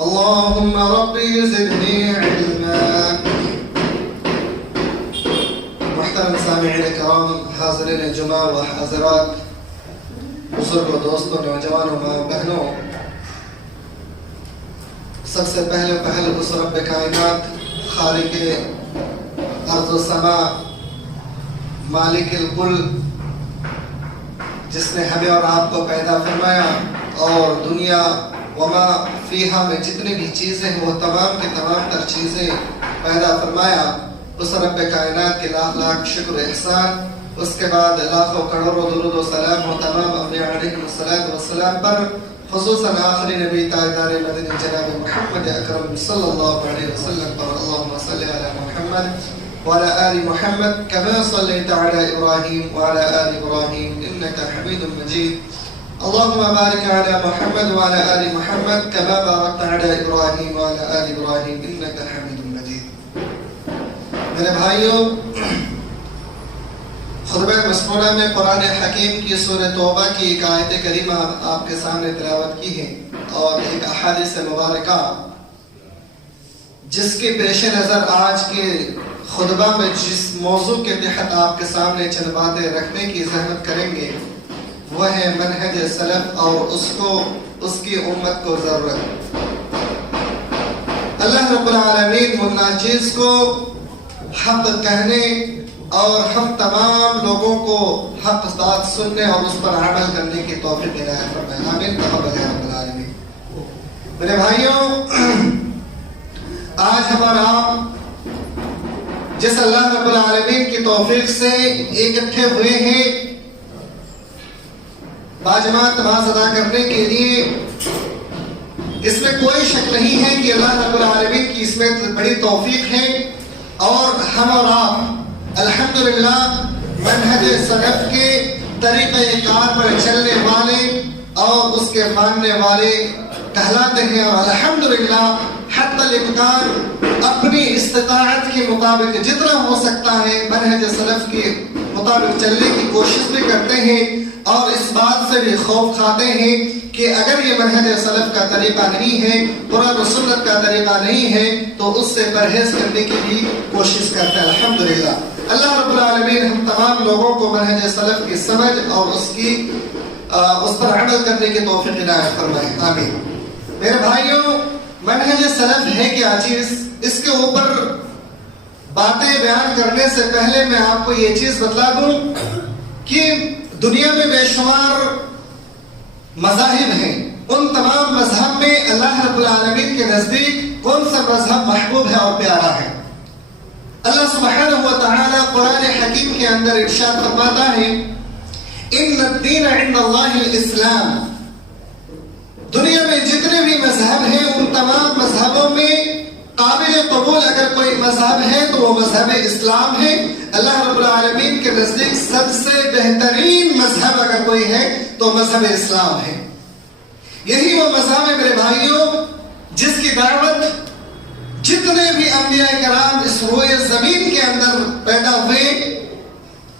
اللهم ربي زدني علما. محترم سامعین کرام، حاضرین جمعہ و حاضرات، بزرگوں، دوستوں، نوجوانوں، ماں بہنوں، سب سے پہلے اس رب کائنات، خالق ارض و سماء، مالک الکل، جس نے ہمیں اور آپ کو پیدا فرمایا اور دنیا وما فیہا میں جتنی بھی چیزیں ہیں وہ تمام کے تمام تر چیزیں پیدا فرمایا، اس رب کائنات کے لاکھ لاکھ شکر احسان، اس کے بعد لاکھوں کروڑوں درود و سلام ہو تمام انبیاء علیہم السلام پر، خصوصاً آخری نبی تاجدار مدینہ جناب محمد اکرم صلی اللہ علیہ وسلم پر۔ اللہم صلی علی محمد وعلى آل محمد كما صليت على إبراهيم وعلى آل إبراهيم إنك حميد مجيد. اللهم بارك على محمد وعلى آل محمد كما باركت على إبراهيم وعلى آل إبراهيم إنك حميد مجيد. میرے بھائیوں، خطبہ مسموعہ میں قرآن حکیم کی سورہ توبہ کی ایک آیت کریمہ آپ کے سامنے تلاوت کی ہے اور ایک احادیث مبارکہ جس کے پیش نظر آج کے خطبہ میں جس موضوع کے تحت آپ کے سامنے چند باتیں رکھنے کی زحمت کریں گے وہ ہے منہج سلف اور اس کی امت کو ضرورت۔ اللہ رب العالمین مناجز کو حق کہنے اور ہم تمام لوگوں کو حق بات سننے اور اس پر عمل کرنے کی توفیق عنایت فرمائے، آمین تقبل یا رب العالمین۔ میرے بھائیوں، آج ہمارا جس اللہ رب العالمین کی توفیق سے اکٹھے ہوئے ہیں باجماعت نماز ادا کرنے کے لیے، اس میں کوئی شک نہیں ہے کہ اللہ رب العالمین کی اس میں بڑی توفیق ہے اور ہم اور آپ الحمدللہ منہج سلف کے طریقہ کار پر چلنے والے اور اس کے ماننے والے کہلاتے ہیں، اور الحمدللہ حتی الامکان اپنی استطاعت کے مطابق جتنا ہو سکتا ہے منہج سلف کے مطابق چلنے کی کوشش بھی کرتے ہیں، اور اس بات سے بھی خوف کھاتے ہیں کہ اگر یہ منہج سلف کا طریقہ نہیں ہے، قرآن و سنت کا طریقہ نہیں ہے، تو اس سے پرہیز کرنے کی بھی کوشش کرتے ہیں۔ الحمدللہ اللہ رب العالمین ہم تمام لوگوں کو منہج سلف کی سمجھ اور اس پر عمل کرنے کی توفیق عنایت فرمائے، آمین۔ میرے بھائیوں، منہج سلف ہے کیا چیز؟ اس کے اوپر باتیں بیان کرنے سے پہلے میں آپ کو یہ چیز بتلا دوں کہ دنیا میں بے شمار مذاہب ہیں، ان تمام مذہب میں اللہ رب العالمین کے نزدیک کون سا مذہب محبوب ہے اور پیارا ہے؟ اللہ سبحانہ و تعالی قرآن حکیم کے اندر ارشاد فرماتا ہے، ان الدین عند اللہ الاسلام۔ دنیا میں جتنے بھی مذہب ہیں ان تمام مذہبوں میں قابل قبول اگر کوئی مذہب ہے تو وہ مذہب اسلام ہے۔ اللہ رب العالمین کے نزدیک سب سے بہترین مذہب اگر کوئی ہے تو مذہب اسلام ہے۔ یہی وہ مذہب ہے میرے بھائیوں جس کی دعوت جتنے بھی انبیاء کرام اس روئے زمین کے اندر پیدا ہوئے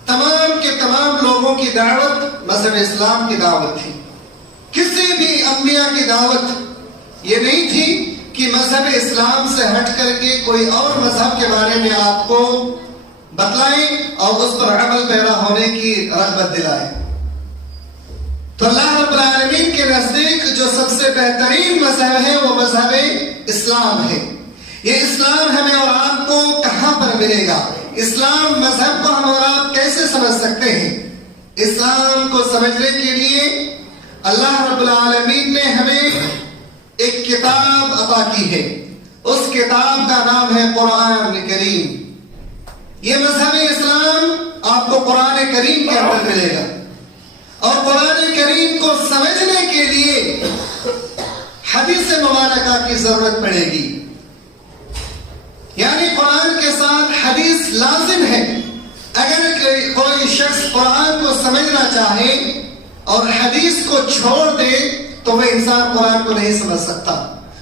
تمام کے تمام لوگوں کی دعوت مذہب اسلام کی دعوت تھی۔ کسی بھی انبیاء کی دعوت یہ نہیں تھی کہ مذہب اسلام سے ہٹ کر کے کوئی اور مذہب کے بارے میں آپ کو بتلائیں اور اس پر عمل پیرا ہونے کی رغبت دلائیں۔ تو اللہ رب العالمین کے نزدیک جو سب سے بہترین مذہب ہے وہ مذہب اسلام ہے۔ یہ اسلام ہمیں اور آپ کو کہاں پر ملے گا؟ اسلام مذہب کو ہم اور آپ کیسے سمجھ سکتے ہیں؟ اسلام کو سمجھنے کے لیے اللہ رب العالمین نے ہمیں ایک کتاب عطا کی ہے، اس کتاب کا نام ہے قرآن کریم۔ یہ مذہب اسلام آپ کو قرآن کریم کے اندر ملے گا، اور قرآن کریم کو سمجھنے کے لیے حدیث مبارکہ کی ضرورت پڑے گی، یعنی قرآن کے ساتھ حدیث لازم ہے۔ اگر کوئی شخص قرآن کو سمجھنا چاہے اور حدیث کو چھوڑ دے تو وہ انسان قرآن کو نہیں سمجھ سکتا،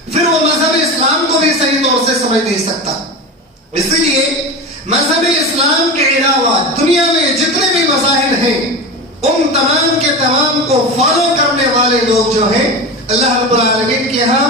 پھر وہ مذہب اسلام کو بھی صحیح طور سے سمجھ نہیں سکتا۔ اس لیے مذہب اسلام کے علاوہ دنیا میں جتنے بھی مذاہب ہیں ان تمام کے تمام کو فالو کرنے والے لوگ جو ہیں اللہ رب العالمین کے ہاں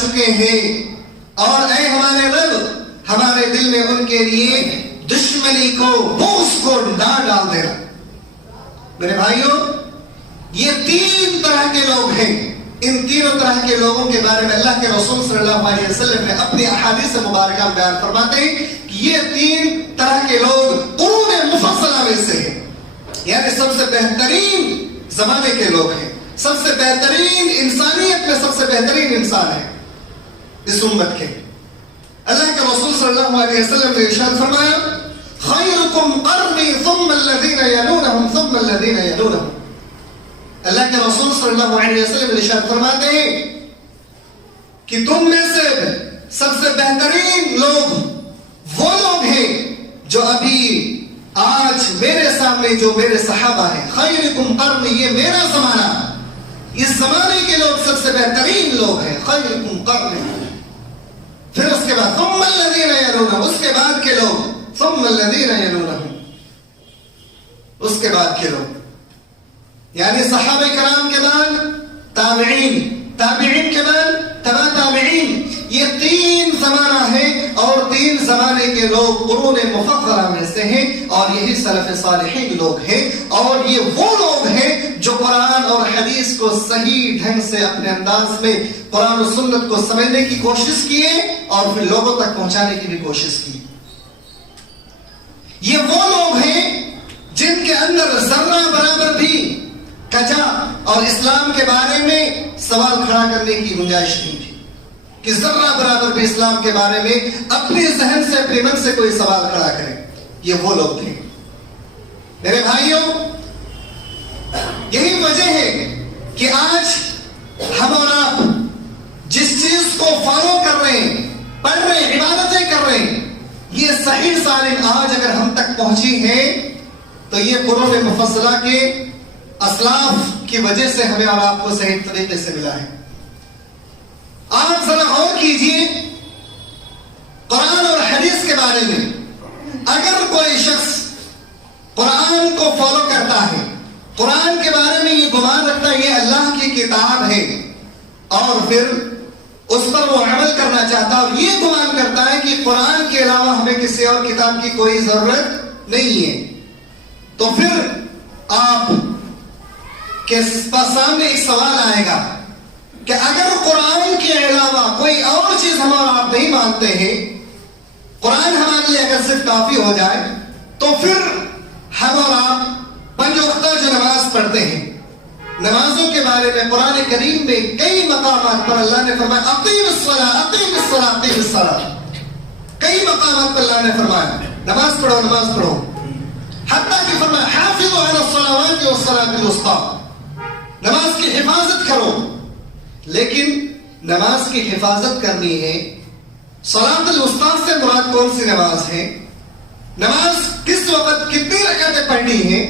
چکے ہیں، اور اے ہمارے رب ہمارے دل میں ان کے لیے دشمنی کو، بغض کو نہ ڈال دینا۔ میرے بھائیوں، یہ تین طرح کے لوگ ہیں۔ ان تینوں طرح کے لوگوں کے بارے میں اللہ کے رسول صلی اللہ علیہ وسلم نے اپنی احادیث مبارکہ میں بیان فرماتے ہیں کہ یہ تین طرح کے لوگ قرون مفضلہ میں سے ہیں، یعنی سب سے بہترین زمانے کے لوگ ہیں، سب سے بہترین انسانیت میں سب سے بہترین انسان ہے اس امت کے۔ اللہ کے رسول صلی اللہ علیہ وسلم نے ارشاد فرمایا خیرکم قرنی ثم الذین یلونہم ثم الذین یلونہم۔ اللہ کے رسول صلی اللہ علیہ وسلم ارشاد فرماتے ہیں کہ تم میں سے سب سے بہترین لوگ وہ لوگ ہیں جو ابھی آج میرے سامنے جو میرے صحابہ ہیں۔ خیرکم قرنی، یہ میرا زمانہ، اس زمانے کے لوگ سب سے بہترین لوگ ہیں۔ خیرکم قرنی، پھر اس کے بعد ثم الذین یلونہم، اس کے بعد کے لوگ، ثم الذین یلونہم، اس کے بعد کے لوگ، یعنی صحابہ کرام کے بعد تابعین، تابعین کے بعد تبع تابعین۔ یہ تین زمانہ ہے، اور تین زمانے کے لوگ قرون مفضلہ میں سے ہیں، اور یہی سلف صالحین لوگ ہیں، اور یہ وہ لوگ ہیں جو قرآن اور حدیث کو صحیح ڈھنگ سے اپنے انداز میں قرآن و سنت کو سمجھنے کی کوشش کیے اور پھر لوگوں تک پہنچانے کی بھی کوشش کی۔ یہ وہ لوگ ہیں جن کے اندر ذرہ برابر بھی کجا اور اسلام کے بارے میں سوال کھڑا کرنے کی گنجائش نہیں تھی، کہ ذرہ برابر بھی اسلام کے بارے میں اپنے ذہن سے، اپنے من سے کوئی سوال کھڑا کرے۔ یہ وہ لوگ تھے۔ میرے بھائیوں، یہی وجہ ہے کہ آج ہم اور آپ جس چیز کو فالو کر رہے ہیں، پڑھ رہے ہیں، عبادتیں کر رہے ہیں، یہ صحیح سالم آج اگر ہم تک پہنچی ہے تو یہ قرون مفضلہ کے اسلاف کی وجہ سے ہمیں اور آپ کو صحیح طریقے سے ملا ہے۔ آپ ذرا غور کیجئے، قرآن اور حدیث کے بارے میں اگر کوئی شخص قرآن کو فالو کرتا ہے، قرآن کے بارے میں یہ گمان رکھتا ہے یہ اللہ کی کتاب ہے، اور پھر اس پر وہ عمل کرنا چاہتا ہے اور یہ گمان کرتا ہے کہ قرآن کے علاوہ ہمیں کسی اور کتاب کی کوئی ضرورت نہیں ہے، تو پھر آپ کے سامنے ایک سوال آئے گا کہ اگر قرآن کے علاوہ کوئی اور چیز ہم اور آپ نہیں مانتے ہیں، قرآن ہمارے لیے اگر صرف کافی ہو جائے، تو پھر ہم اور آپ پنج وقتہ جو نماز پڑھتے ہیں، نمازوں کے بارے میں قرآن کریم میں کئی مقامات پر اللہ نے فرمایا اقیم الصلاۃ اقیم الصلاۃ اقیم الصلاۃ، کئی مقامات پر اللہ نے فرمایا نماز پڑھو، نماز پڑھو، حتیٰ کہ فرمایا حافظوا علی الصلوات والصلاۃ الوسطیٰ، نماز کی حفاظت کرو۔ لیکن نماز کی حفاظت کرنی ہے، صلاۃ الوسطیٰ سے مراد کون سی نماز ہے، نماز کس وقت کتنی رکعتیں پڑھنی ہے،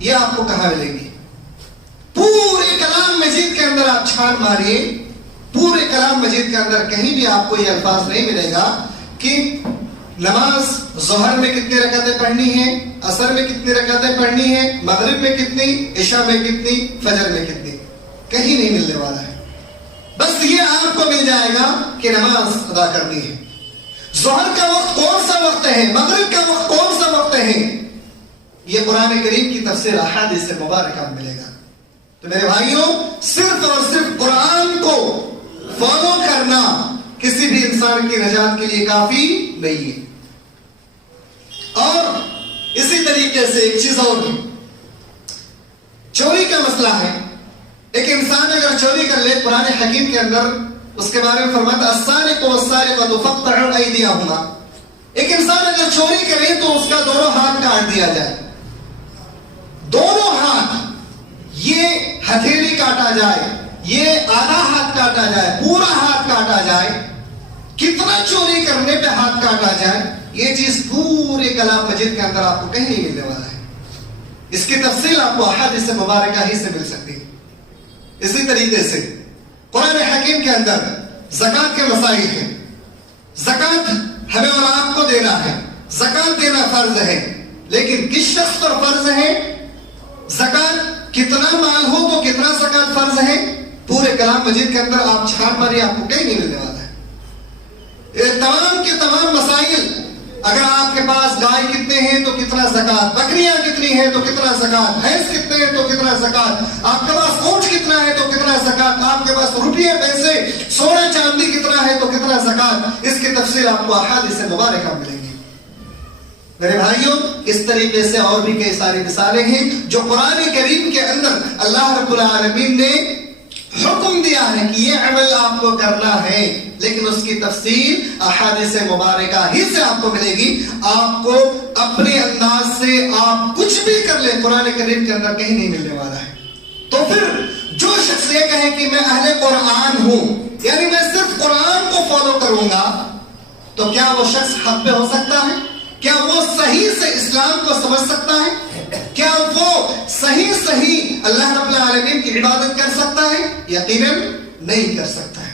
یہ آپ کو کہاں ملے گی؟ پورے کلام مجید کے اندر آپ چھان ماریے، پورے کلام مجید کے اندر کہیں بھی آپ کو یہ الفاظ نہیں ملے گا کہ نماز ظہر میں کتنی رکعتیں پڑھنی ہیں، عصر میں کتنی رکعتیں پڑھنی ہیں، مغرب میں کتنی، عشاء میں کتنی، فجر میں کتنی، کہیں نہیں ملنے والا ہے۔ بس یہ آپ کو مل جائے گا کہ نماز ادا کرنی ہے۔ ظہر کا وقت کون سا وقت ہے، مغرب کا وقت کون سا وقت ہے، یہ قرآن کریم کی تفسیر احادیث مبارکہ میں ملے گا۔ تو میرے بھائیوں، صرف اور صرف قرآن کو فالو کرنا کسی بھی انسان کی نجات کے لیے کافی نہیں ہے۔ اور اسی طریقے سے ایک چیز اور بھی، چوری کا مسئلہ ہے۔ ایک انسان اگر چوری کر لے، قرآن حکیم کے اندر اس کے بارے میں فرماتا السارق والسارقۃ فاقطعوا ایدیہما، ایک انسان اگر چوری کرے تو اس کا دونوں ہاتھ کاٹ دیا جائے، دونوں ہاتھ، یہ ہتھیلی کاٹا جائے، یہ آدھا ہاتھ کاٹا جائے، پورا ہاتھ کاٹا جائے، کتنا چوری کرنے پہ ہاتھ کاٹا جائے، یہ چیز پورے کلام مجید کے اندر آپ کو کہیں نہیں ملنے والا ہے۔ اس کی تفصیل آپ کو احادیث مبارکہ ہی سے مل سکتی ہے۔ اسی طریقے سے قرآن حکیم کے اندر زکوٰۃ کے مسائل ہیں۔ زکوٰۃ ہمیں اور آپ کو دینا ہے، زکوٰۃ دینا فرض ہے، لیکن کس شخص پر فرض ہے؟ زکوٰۃ کتنا مال ہو تو کتنا زکوٰۃ فرض ہے؟ پورے کلام مجید کے اندر آپ چھان ماری آپ کو کہیں نہیں ملنے والا ہے. تمام کے تمام مسائل، اگر آپ کے پاس گائے کتنے ہیں تو کتنا زکات، بکریاں کتنی ہیں تو کتنا زکات، بھینس کتنے ہیں تو کتنا زکات، آپ کے پاس اونٹ کتنا ہے تو کتنا زکات، آپ کے پاس روپیے پیسے سونا چاندی کتنا ہے تو کتنا زکات، اس کی تفصیل آپ کو احادیث مبارکہ ملے گی. میرے بھائیوں، اس طریقے سے اور بھی کئی ساری مثالیں ہیں جو قرآن کریم کے اندر اللہ رب العالمین نے حکم دیا ہے کہ یہ عمل آپ کو کرنا ہے، لیکن اس کی تفصیل احادیث مبارکہ ہی سے آپ کو ملے گی. آپ کو اپنے انداز سے آپ کچھ بھی کر لیں، قرآن کریم کے اندر کہیں نہیں ملنے والا ہے. تو پھر جو شخص یہ کہے کہ میں اہل قرآن ہوں، یعنی میں صرف قرآن کو فالو کروں گا، تو کیا وہ شخص حق پہ ہو سکتا ہے؟ کیا وہ صحیح سے اسلام کو سمجھ سکتا ہے؟ کیا وہ صحیح اللہ رب العالمین کی عبادت کر سکتا ہے؟ یقیناً نہیں کر سکتا ہے.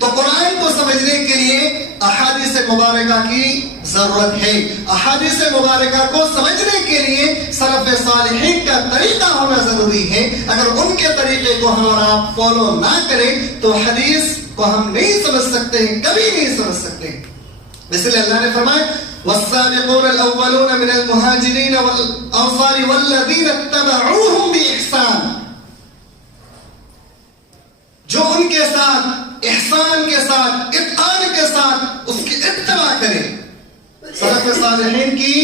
تو قرآن کو سمجھنے کے لیے احادیث مبارکہ کی ضرورت ہے. احادیث مبارکہ کو سمجھنے کے لیے سلف صالحین کا طریقہ ہونا ضروری ہے. اگر ان کے طریقے کو ہم اور آپ فالو نہ کریں تو حدیث کو ہم نہیں سمجھ سکتے ہیں، کبھی نہیں سمجھ سکتے ہیں. اس لیے اللہ نے فرمایا والسابقون الاولون من المهاجرين والانصار والذين اتبعوهم باحسان، جو ان کے ساتھ احسان کے ساتھ اتقان کے ساتھ اس کی اتباع کرے. سلف صالحین کی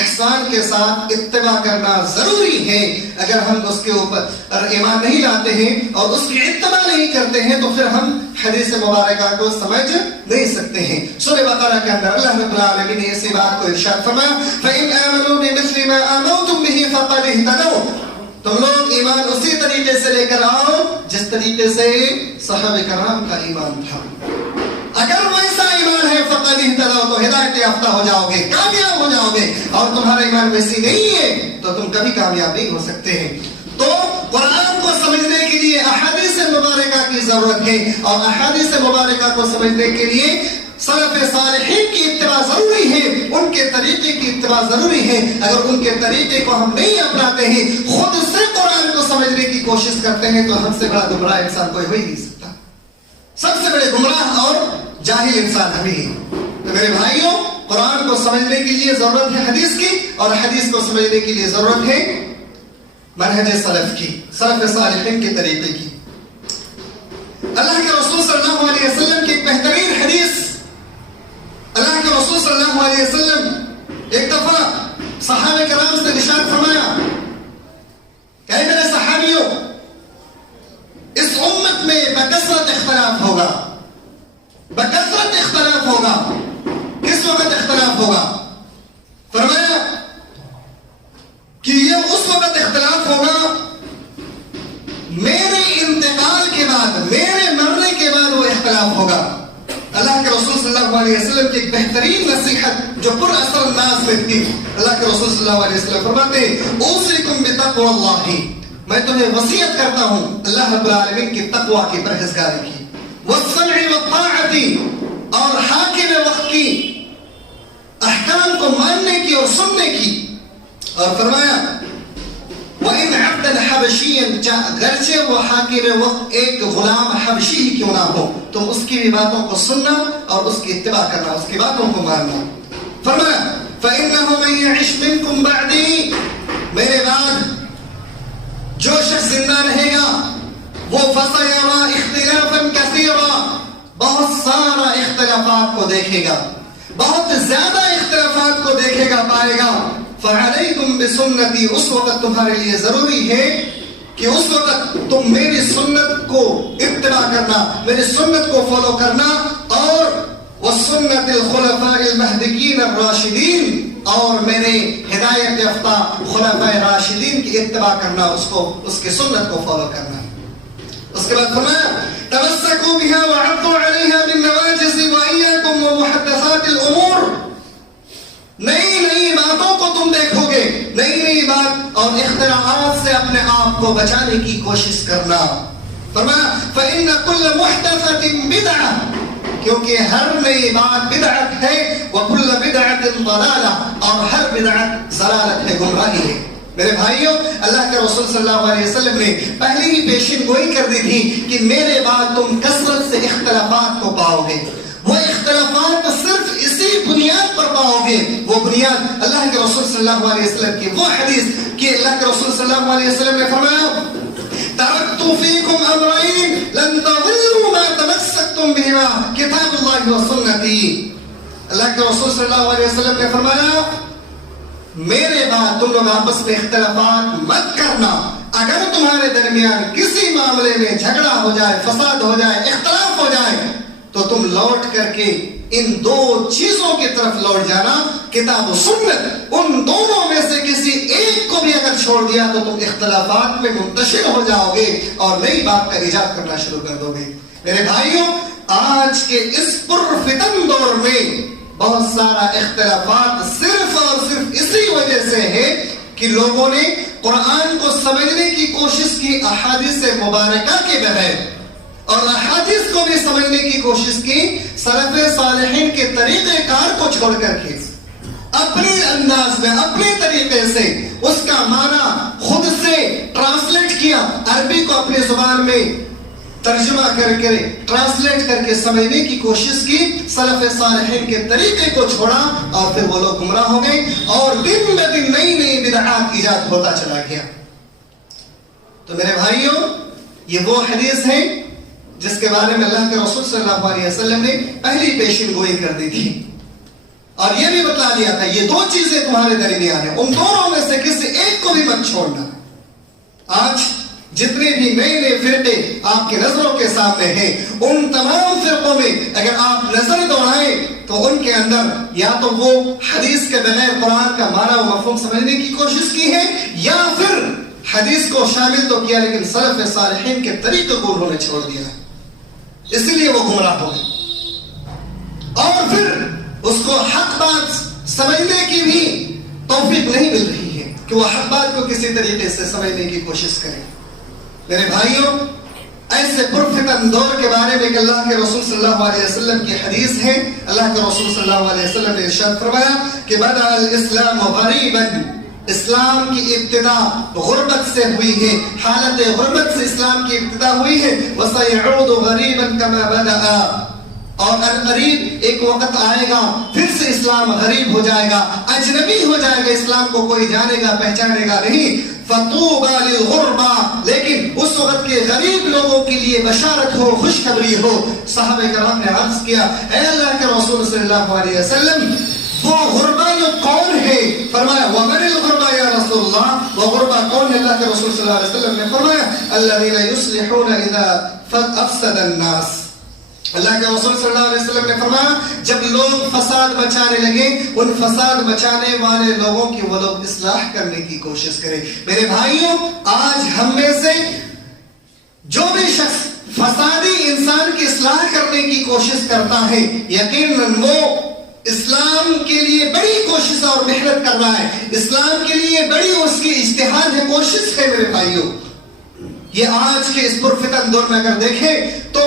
احسان کے ساتھ اتباع کرنا ضروری ہے. اگر ہم اس کے اوپر ایمان نہیں لاتے ہیں اور اس کی اتباع نہیں کرتے ہیں تو پھر ہم حدیث مبارکہ کو سمجھ نہیں سکتے ہیں. سورہ بقرہ کے اندر اللہ رب العالمین نے اسی بات کو ارشاد فرمایا فَإِنْ آمَنُوا بِمِثْلِ مَا آمَنْتُمْ بِهِ فَقَدِ اهْتَدَوْا، تم لوگ ایمان اسی طریقے سے لے کر آؤ جس طریقے سے صحابہ کرام کا ایمان تھا. اگر ویسا ایمان ہے فقط اہتدوا، تو ہدایت یافتہ ہو جاؤ گے، کامیاب ہو جاؤ گے. اور تمہارا ایمان ویسی نہیں ہے تو تم کبھی کامیاب نہیں ہو سکتے ہیں. تو قرآن کو سمجھنے کے لیے احادیث مبارکہ کی ضرورت ہے، اور احادیث مبارکہ کو سمجھنے کے لیے سلف صالحین کی اتباع ضروری ہے، ان کے طریقے کی اتباع ضروری ہے. اگر ان کے طریقے کو ہم نہیں اپناتے ہیں، خود سے قرآن کو سمجھنے کی کوشش کرتے ہیں، تو ہم سے بڑا گمراہ انسان کوئی ہو ہی نہیں سکتا. سب سے بڑے گمراہ اور جاہل انسان ہم ہی ہیں. تو میرے بھائیوں، قرآن کو سمجھنے کے لیے ضرورت ہے حدیث کی، اور حدیث کو سمجھنے کے لیے ضرورت ہے منہج سلف کی، سلف صالحین کے طریقے کی. اللہ کے رسول صلی اللہ علیہ وسلم کی ایک بہترین حدیث، اللہ کے رسول صلی اللہ علیہ وسلم ایک دفعہ صحابہ کرام سے ارشاد فرمایا کہ اے میرے صحابیوں، اس امت میں بکثرت اختلاف ہوگا. بکثرت اختلاف ہوگا. کس وقت اختلاف ہوگا؟ فرمایا کہ یہ اس وقت اختلاف ہوگا میرے انتقال کے بعد، میرے مرنے کے بعد وہ اختلاف ہوگا. اللہ کے رسول صلی اللہ علیہ وسلم کی ایک بہترین نصیحت جو پر اثر انداز میں تھی. اللہ کے رسول صلی اللہ علیہ وسلم فرماتے ہیں اوصیکم بتقوی اللہ، میں تمہیں وصیت کرتا ہوں اللہ رب العالمین کی تقوی کی، پرہیزگاری کی، والسمع والطاعت، اور حاکم وقت کی، احکام کو ماننے کی اور سننے کی. اور فرمایا وَإِنْ عَبْدًا حَبَشِيًّا، گرچہ وہ حاکم وقت ایک غلام حبشی ہی کیوں نہ ہو، تو اس کی بھی باتوں کو سننا اور اس کی اتباع کرنا، اس کی باتوں کو ماننا. فرمایا فَإِنَّهُ مَنْ يَعِشْ مِنْكُمْ بَعْدِي، میرے بعد جو شخص زندہ رہے گا وہ فَسَيَرَى اخْتِلَافًا كَثِيرًا، بہت سارا اختلافات کو دیکھے گا، بہت زیادہ اختلافات کو دیکھے گا، پائے گا. فَعَلَيْكُمْ بِسُنَّتِي، اس وقت تمہارے لیے ضروری ہے کہ اس وقت تم میری سنت کو اتباع کرنا، میری سنت کو فالو کرنا، اور وَسُنَّتِ الْخُلَفَاءِ الْمَهْدِيِّينَ الرَّاشِدِينَ، اور میرے ہدایت یافتہ خلفاء راشدین کی اتباع کرنا، اس کی سنت کو فالو کرنا. اس کے بعد فرمایا تمسکوا بها وعضوا عليها بالنواجذ وإياكم ومحدثات الأمور، نئی باتوں کو تم دیکھو گے، نئی بات اور اختراعات سے اپنے آپ کو بچانے کی کوشش کرنا. فرمایا فإن كل محدثة بدعة، کیونکہ ہر نئی بات بدعت ہے، وكل بدعة ضلالة، اور ہر بدعت ضلالت ہے، گمراہی ہے. میرے بھائیوں، اللہ کے رسول صلی اللہ علیہ وسلم نے پہلے ہی پیشن گوئی کر دی تھی کہ میرے بعد تم کثرت سے اختلافات کو پاؤ گے. وہ اختلافات صرف اسی بنیاد پر پاؤ گے، وہ بنیاد اللہ کے رسول صلی اللہ علیہ وسلم کی وہ حدیث کہ اللہ کے رسول صلی اللہ علیہ وسلم نے فرمایا ترکت فیکم امرین لن تضلوا ما تمسکتم بہما کتاب اللہ و سنتی. اللہ کے رسول صلی اللہ علیہ وسلم نے فرمایا میرے بعد تم لوگ آپس میں اختلافات مت کرنا. اگر تمہارے درمیان کسی معاملے میں جھگڑا ہو جائے، فساد ہو جائے، اختلاف ہو جائے، تو تم لوٹ کر کے ان دو چیزوں کی طرف لوٹ جانا، کتاب و سنت. ان دونوں میں سے کسی ایک کو بھی اگر چھوڑ دیا تو تم اختلافات میں منتشر ہو جاؤ گے اور نئی بات کا ایجاد کرنا شروع کر دو گے. میرے بھائیوں، آج کے اس پرفتن دور میں بہت سارا اختلافات صرف اور صرف اسی وجہ سے ہے کہ لوگوں نے قرآن کو سمجھنے کی کوشش کی احادیث مبارکہ کے بغیر، اور احادیث کو بھی سمجھنے کی کوشش کی سلف صالحین کے طریقہ کار کو چھوڑ کر کے اپنے انداز میں، اپنے طریقے سے اس کا معنی خود سے ٹرانسلیٹ کیا، عربی کو اپنی زبان میں ترجمہ کر کے ٹرانسلیٹ کر کے سمجھنے کی کوشش کی، سلف صالحین کے طریقے کو چھوڑا اور پھر وہ لوگ گمراہ ہو گئے اور دن بہ دن نئی نئی بدعات ایجاد ہوتا چلا گیا. تو میرے بھائیوں، یہ وہ حدیث ہے جس کے بارے میں اللہ کے رسول صلی اللہ علیہ وسلم نے پہلی پیشن گوئی کر دی تھی اور یہ بھی بتلا دیا تھا یہ دو چیزیں تمہارے درمیان ہیں، ان دونوں میں سے کسی ایک کو بھی مت چھوڑنا. آج جتنے بھی نئے نئے فرقے آپ کی نظروں کے سامنے ہیں، ان تمام فرقوں میں اگر آپ نظر دوڑائیں تو ان کے اندر یا تو وہ حدیث کے بغیر قرآن کا معنی و مفہوم سمجھنے کی کوشش کی ہے، یا پھر حدیث کو شامل تو کیا لیکن سلف صالحین کے طریقے کو انہوں نے چھوڑ دیا، اس لیے وہ گمراہ ہو گئے اور پھر اس کو حق بات سمجھنے کی بھی توفیق نہیں مل رہی ہے کہ وہ حق بات کو کسی طریقے سے سمجھنے کی کوشش کریں. میرے بھائیوں، ایسے پرفتن دور کے بارے میں کہ اللہ کے رسول صلی اللہ علیہ وسلم کی حدیث ہے. اللہ کے رسول صلی اللہ علیہ وسلم نے ارشاد فرمایا کہ بدأ الاسلام غریبا، اسلام کی ابتدا غربت سے ہوئی ہے، حالت غربت سے اسلام کی ابتدا ہوئی ہے. وسيعود غریبا كما بدأ، اور قریب ایک وقت آئے گا پھر سے اسلام غریب ہو جائے گا، اجنبی ہو جائے گا، اسلام کو کوئی جانے گا پہچانے گا نہیں. فطوبى للغربا، لیکن اس وقت کے غریب لوگوں کے لیے بشارت ہو، خوشخبری ہو. صحابہ کرام نے عرض کیا اے اللہ کے رسول صلی اللہ علیہ وسلم، وہ غربا جو کون ہے؟ فرمایا ومن الغربا یا رسول اللہ، وہ غربا کون ہے؟ اللہ کے رسول صلی اللہ علیہ وسلم نے فرمایا الذين يصلحون اذا افسد الناس. اللہ کے رسول صلی اللہ علیہ وسلم نے فرمایا جب لوگ فساد مچانے لگے، ان فساد مچانے والے لوگوں کی وہ لوگ اصلاح کرنے کی کوشش کریں. میرے بھائیوں، آج ہم میں سے جو بھی شخص فسادی انسان کی اصلاح کرنے کی کوشش کرتا ہے، یقیناً وہ اسلام کے لیے بڑی کوشش اور محنت کر رہا ہے، اسلام کے لیے بڑی اس کی اجتہاد ہے، کوشش ہے. میرے بھائیوں، یہ آج کے اس پرفتن دور میں اگر دیکھیں تو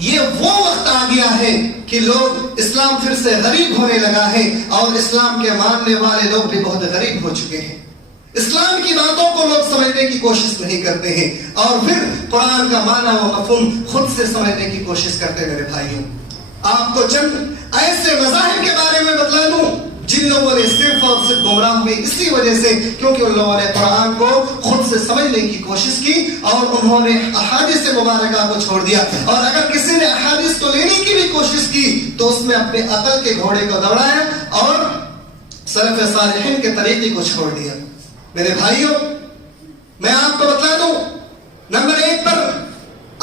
یہ وہ وقت آ گیا ہے کہ لوگ اسلام پھر سے غریب ہونے لگا ہے اور اسلام کے ماننے والے لوگ بھی بہت غریب ہو چکے ہیں. اسلام کی باتوں کو لوگ سمجھنے کی کوشش نہیں کرتے ہیں اور پھر قرآن کا معنی و مفہوم خود سے سمجھنے کی کوشش کرتے ہیں. میرے بھائیوں، آپ کو چند ایسے مذاہب کے بارے میں بتلا دوں جن لوگوں نے صرف اور صرف گمراہ ہوئے اسی وجہ سے کیونکہ ان لوگوں نے قرآن کو خود سے سمجھنے کی کوشش کی اور انہوں نے احادیث مبارکہ کو چھوڑ دیا. اور اگر کسی نے احادیث کو لینے کی بھی کوشش کی تو اس میں اپنے عقل کے گھوڑے کو دوڑایا اور سلف صالحین کے طریقے کو چھوڑ دیا. میرے بھائیوں، میں آپ کو بتا دوں، نمبر 1 پر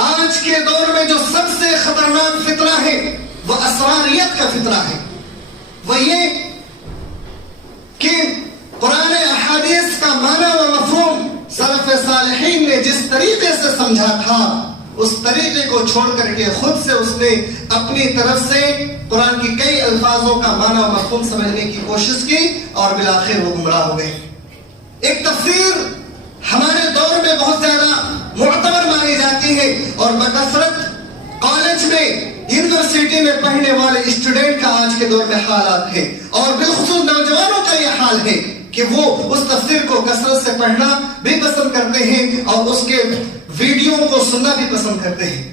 آج کے دور میں جو سب سے خطرناک فطرہ ہے وہ اسراریت کا فطرہ ہے. وہ یہ کہ قرآن احادیث کا معنی و مفہوم سلف صالحین نے جس طریقے سے سمجھا تھا اس طریقے کو چھوڑ کر کے خود سے اس نے اپنی طرف سے قرآن کی کئی الفاظوں کا معنی و مفہوم سمجھنے کی کوشش کی اور بالآخر وہ گمراہ ہو گئے. ایک تفسیر ہمارے دور میں بہت زیادہ معتبر مانی جاتی ہے اور بکثرت کالج میں، یونیورسٹی میں پڑھنے والے اسٹوڈنٹ کا آج کے دور میں حالات ہے اور بالخصوص نوجوانوں کا یہ حال ہے کہ وہ اس تفسیر کو کثرت سے پڑھنا بھی پسند کرتے ہیں اور اس کے ویڈیو کو سننا بھی پسند کرتے ہیں.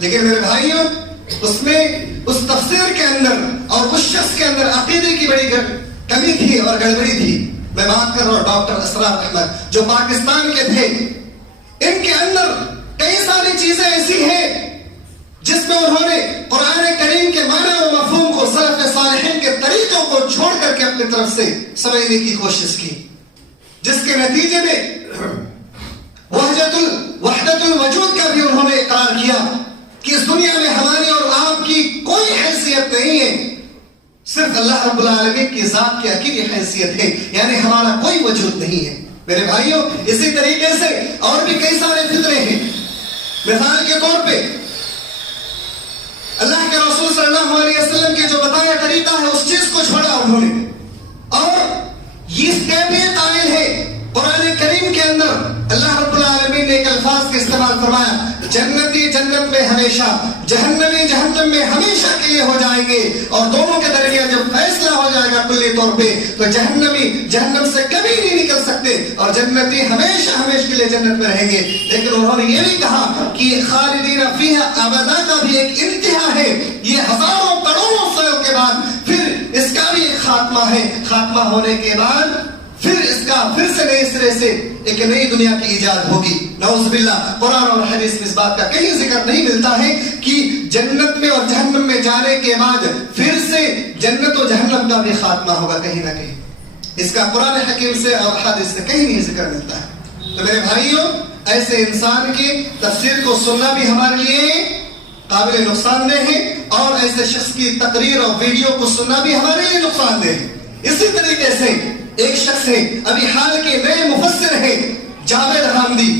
لیکن میرے بھائیوں اس میں اس تفسیر کے اندر اور اس شخص کے اندر عقیدے کی بڑی کمی تھی اور گڑبڑی تھی. میں بات کر رہا ہوں ڈاکٹر اسرار احمد جو پاکستان کے تھے. ان کے اندر کئی ساری چیزیں ایسی ہیں جس میں انہوں نے قرآن کریم کے معنی و مفہوم کو سلف صالحین کے طریقوں کو چھوڑ کر کے اپنی طرف سے سمجھنے کی کوشش کی، جس کے نتیجے میں وحدت الوجود کا بھی انہوں نے اقرار کیا کہ اس دنیا میں ہماری اور آپ کی کوئی حیثیت نہیں ہے، صرف اللہ رب العالمین کی ذات کی اکیلی حیثیت ہے، یعنی ہمارا کوئی وجود نہیں ہے. میرے بھائیوں اسی طریقے سے اور بھی کئی سارے فتنے ہیں. مثال کے طور پہ اللہ کے رسول صلی اللہ علیہ وسلم کے جو بتایا طریقہ ہے اس چیز کو چھوڑا انہوں نے، اور یہ کیفیت قائل ہے. قرآن کریم کے اندر اللہ رب العالمین نے ایک الفاظ کا استعمال فرمایا، جنتی جنت میں ہمیشہ، جہنمی جہنم میں ہمیشہ کے لیے ہو جائیں گے، اور دونوں کے درمیان جب فیصلہ ہو جائے گا کلی طور پہ تو جہنمی جہنم سے کبھی نہیں نکل سکتے اور جنتی ہمیشہ ہمیشہ کے لیے جنت میں رہیں گے. لیکن انہوں نے یہ بھی کہا کہ خالدین فیہا ابدا کا بھی ایک انتہا ہے، یہ ہزاروں کروڑوں سالوں کے بعد پھر اس کا بھی ایک خاتمہ ہے. خاتمہ ہونے کے بعد پھر اس کا پھر سے نئے سرے سے ایک نئی دنیا کی ایجاد ہوگی. نعوذ باللہ. قرآن اور حدیث میں اس بات کا کہیں ذکر نہیں ملتا ہے کہ جنت میں اور جہنم میں جانے کے بعد پھر سے جنت و جہنم کا بھی خاتمہ ہوگا کہیں نہ کہیں. اس کا قرآن حکیم سے اور حدیث سے کہیں نہیں ذکر ملتا ہے. تو میرے بھائیوں ایسے انسان کی تفسیر کو سننا بھی ہمارے لیے قابل نقصان دہ ہے، اور ایسے شخص کی تقریر اور ویڈیو کو سننا بھی ہمارے لیے نقصان دہ ہے. اسی طریقے سے ایک شخص ہے ابھی حال کے نئے مفسر ہیں جاوید حامدی،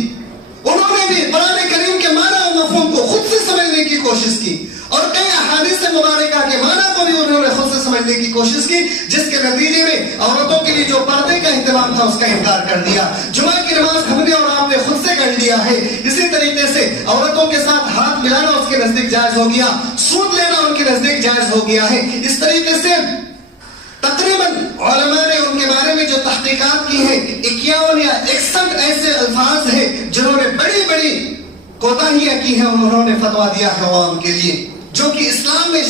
انہوں نے بھی قرآن کریم کے معنی و مفہوم کو خود سے سمجھنے کی کوشش کی، اور کئی احادیث مبارکہ کے معنی کو بھی انہوں نے خود سے سمجھنے کی کوشش کی، جس کے نتیجے میں عورتوں کے لیے جو پردے کا اہتمام تھا اس کا انکار کر دیا. جمعہ کی نماز ہم نے اور آپ نے خود سے کر لیا ہے. اسی طریقے سے عورتوں کے ساتھ ہاتھ ملانا اس کے نزدیک جائز ہو گیا، سود لینا ان کے نزدیک جائز ہو گیا ہے. اس طریقے سے تقریباً علماء نے ان کے بارے میں جو تحقیقات کی ہیں 51 یا 61 ایسے الفاظ ہیں جنہوں نے بڑی بڑی کوتاہیاں کی ہیں، انہوں نے فتویٰ دیا ہے عوام کے لیے، جو کہ اسلام میں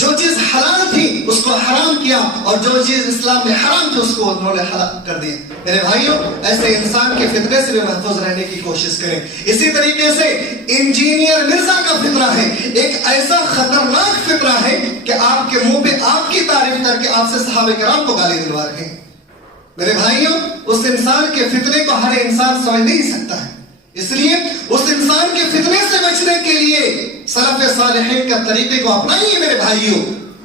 جو چیز حلال تھی اس کو حرام کیا، اور جو چیز اسلام میں حرام تھی اس کو انہوں نے حلال کر دیا. میرے بھائیوں ایسے انسان کے فتنے سے بھی محفوظ رہنے کی کوشش کریں. اسی طریقے سے انجینئر مرزا کا فطرہ ہے، ایک ایسا خطرناک فطرہ ہے کہ آپ کے منہ پہ آپ کی تعریف کر کے آپ سے صحابہ کرام کو گالی دلوا رہے ہیں. میرے بھائیوں اس انسان کے فتنے کو ہر انسان سمجھ نہیں سکتا ہے، اس لیے اس انسان کے فتنے سے بچنے کے لیے سلف صالحین کا طریقے کو اپنائیے میرے بھائیوں،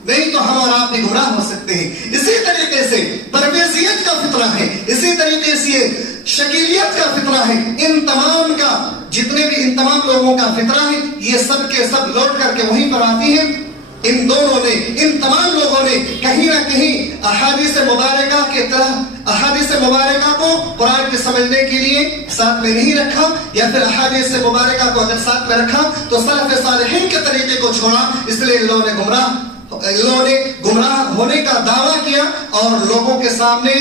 نہیں تو ہم اور آپ بھی گمراہ ہو سکتے ہیں. اسی طریقے سے پرویزیت کا فطرہ ہے، اسی طریقے سے شکیلیت کا فطرہ ہے. ان تمام کا جتنے بھی ان تمام لوگوں کا فطرہ ہے یہ سب کے سب لوٹ کر کے وہیں پر آتی ہیں. ان دونوں نے ان تمام لوگوں نے کہیں نہ کہیں احادیث مبارکہ کے طرح احادیث مبارکہ کو قرآن کے سمجھنے کے لیے ساتھ میں نہیں رکھا، یا پھر احادیث مبارکہ کو اگر ساتھ میں رکھا تو سلف صالحین کے طریقے کو چھوڑا. اس لیے ان لوگوں نے گمراہ ہونے کا دعویٰ کیا اور لوگوں کے سامنے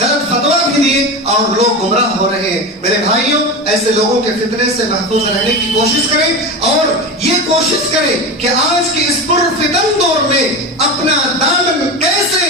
غلط فتویٰ بھی دیے اور لوگ گمراہ ہو رہے ہیں. میرے بھائیوں ایسے لوگوں کے فتنے سے محفوظ رہنے کی کوشش کریں، اور یہ کوشش کریں کہ آج کی اس پرفتن دور میں اپنا دامن کیسے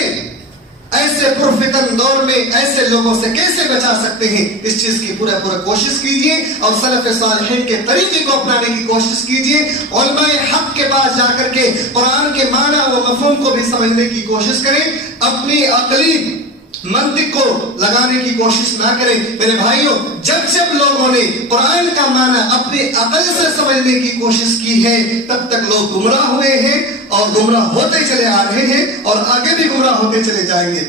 ایسے پرفتن دور میں ایسے لوگوں سے کیسے بچا سکتے ہیں، اس چیز کی پورا کوشش کیجئے اور سلف صالحین کے طریقے کو اپنانے کی کوشش کیجئے. علماء حق کے پاس جا کر کے قرآن کے معنی و مفہوم کو بھی سمجھنے کی کوشش کریں، اپنی عقلی منطق کو لگانے کی کوشش نہ کریں. میرے بھائیوں جب لوگوں نے قرآن کا معنی اپنی عقل سے سمجھنے کی کوشش کی ہے تب تک لوگ گمراہ ہوئے ہیں اور گمراہ ہوتے چلے آ رہے ہیں اور آگے بھی گمراہ ہوتے چلے جائیں گے.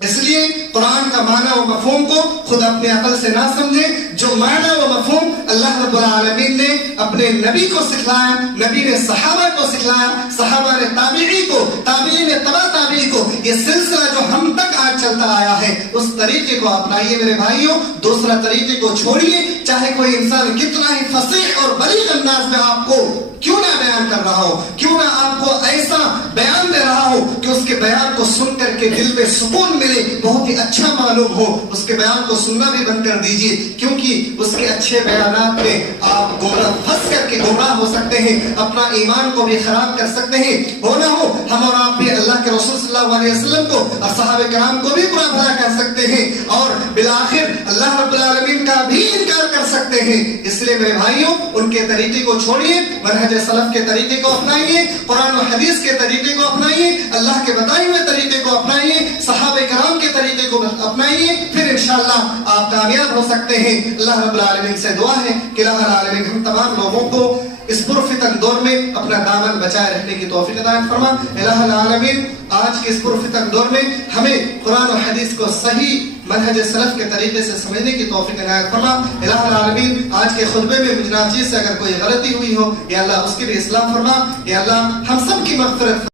اس لیے قرآن کا معنی و مفہوم کو خود اپنے عقل سے نہ سمجھیں. جو معنی و مفہوم اللہ رب العالمین نے اپنے نبی کو سکھلایا، نبی نے صحابہ کو سکھلایا، صحابہ نے تابعی کو، تابعی نے تبع تابعی کو، یہ سلسلہ جو ہم تک آج چلتا آیا ہے اس طریقے کو اپنائیے میرے بھائیوں. دوسرا طریقے کو چھوڑیے، چاہے کوئی انسان کتنا ہی فصیح اور بلیغ انداز میں آپ کو کیوں نہ بیان کر رہا ہو، کیوں نہ آپ کو ایسے ایسا بیان دے رہا ہو کہ اس کے بیان کو سن کر کے دل میں سکون ملے، بہت ہی اچھا معلوم ہو، اس کے بیان کو سننا بھی بند کر دیجئے، کیونکہ اس کے اچھے بیانات میں آپ پھنس کر کے گمراہ ہو سکتے ہیں، اپنا ایمان کو بھی خراب کر سکتے ہیں، ہو نہ ہو ہم اور آپ بھی اللہ کے رسول صلی اللہ علیہ وسلم کو اور صحابہ کرام کو بھی برا بھلا کر سکتے ہیں، اور بالآخر اللہ رب العالمین کا بھی انکار کر سکتے ہیں۔ اس لیے میرے بھائیوں، ان کے طریقے کو چھوڑیے، منہج سلف کے طریقے کو اپنائیے، قرآن و حدیث کے طریقے کو اپنائیے، اللہ کے بتائے ہوئے طریقے کو اپنائیے، صحابہ کرام کے طریقے کو اپنائیے، پھر انشاءاللہ آپ کامیاب ہو سکتے ہیں۔ اللہ رب العالمین سے دعا ہے کہ اللہ العالمین ہم تمام لوگوں کو اس پرفتن دور میں اپنا دامن بچائے رکھنے کی توفیق عطا فرما۔ الہ العالمین آج کے اس پرفتن دور میں ہمیں قرآن و حدیث کو صحیح منہج سلف کے طریقے سے سمجھنے کی توفیق عنایت فرما۔ الہ العالمین آج کے خطبے میں مجھ ناچیز سے اگر کوئی غلطی ہوئی ہو یا اللہ اس کی بھی اصلاح فرما، یا اللہ ہم سب کی مغفرت